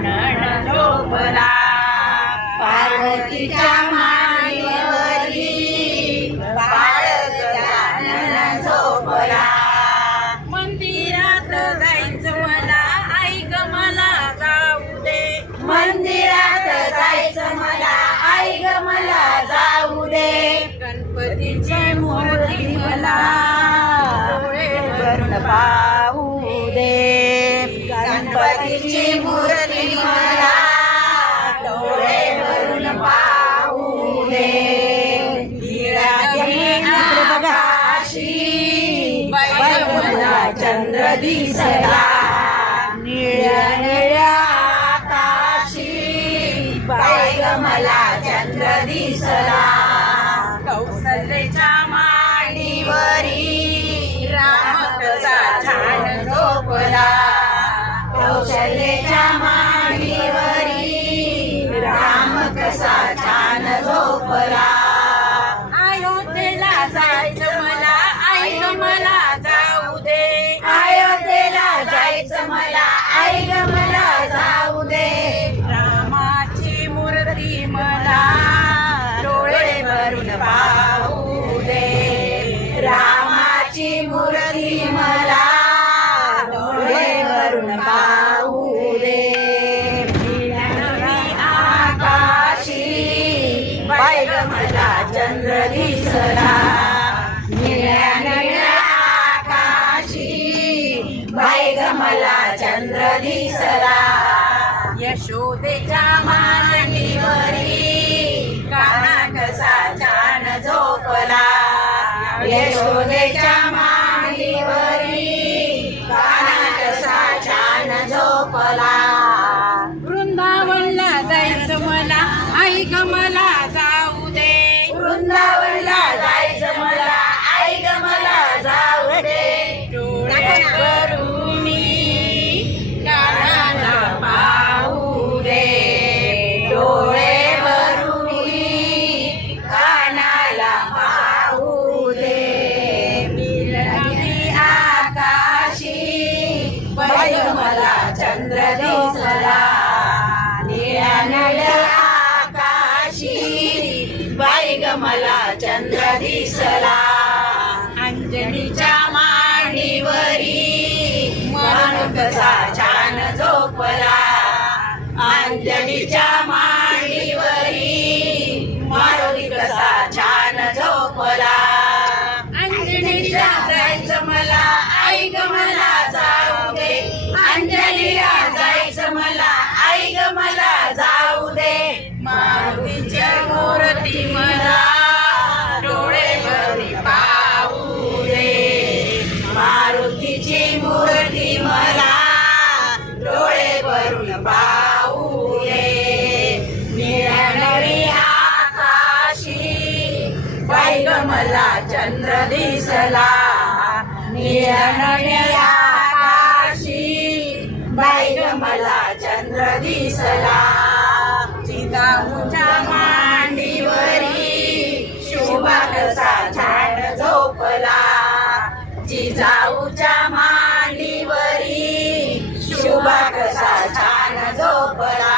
गजानन झोपला पार्वतीच्या मांडीवरी बाळ गजानन झोपला मंदिरात जायचं मला आई ग मला जाऊ दे मंदिरात जायचं मला आई ग मला जाऊ दे गणपतीची मूर्ती मला डोळे भरून पाहू दे गणपतीची मूर्ती मला डोळे भरून पाहू दे आकाशी बाई मला चंद्र दिसला निळ्या निळ्या आकाशी बाई ग मला चंद्र दिसला कौसल्याच्या मांडीवरी राम कसा छान झोपला कौशल्याच्या मांडीवरी राम कसा छान झोपला अयोध्येला जायचं मला आई ग मला जाऊ दे अयोध्येला जायचं मला आई ग मला जाऊ दे रामाची मूर्ती मला डोळे भरून पाहू दे रामाची मूर्ती मला डोळे भरून पाहू दे आकाशी बाई ग मला चंद्र दिसला निळ्या निळ्या आकाशी बाई ग मला चंद्र दिसला यशोदेच्या मांडीवरी काना कसा छान झोपला यशोदेच्या मांडीवरी काना कसा छान झोपला वृंदावनला जायचं मला आई ग मला जाऊ दे वृंदावनला जायचं मला आई ग मला जाऊ दे डोळे भरून कानाला पाहू दे डोळे भरून कानाला पाहू दे निळी आकाशी बाई ग मला चंद्र दिसला निळ्या निळ्या आकाशी बाई ग मला चंद्र दिसला अंजनीच्या मांडीवरी मन कसा छान झोपला अंजनीच्या मांडीवरी मारुती कसा छान झोपला अंजनीला जायचं मला आई ग मला जाऊ दे अंजनीला जायचं मला आई ग मला जाऊ दे मारुतीच्या मूर्ती मला डोळे भरून पाहू दे मारुतीची मूर्ती मला डोळे भरून पाहू दे निळ्या निळी आकाशी बाई ग मला चंद्र दिसला निळ्या निळ्या आकाशी बाई ग मला चंद्र दिसला जिजाऊच्या मांडीवरी शुभा कसा छान झोपला जिजाऊच्या मांडीवरी शुभा कसा छान झोपला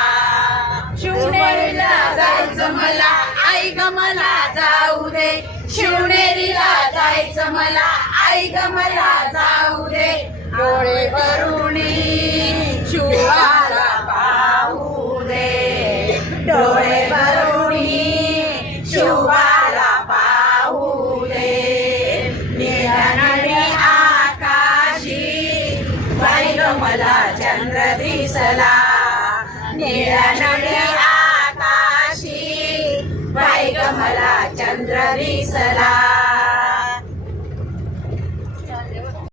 शिवनेरीला जायचं मला आई ग मला जाऊ दे शिवनेरीला जायचं मला आई ग मला जाऊ दे डोळे भरून शुभाला पाहू दे डोळे भरून शुभाला पाहू दे निळ्या निळ्या आकाशी बाई ग मला चंद्र दिसला निळ्या निळ्या आकाशी बाई ग मला चंद्र दिसला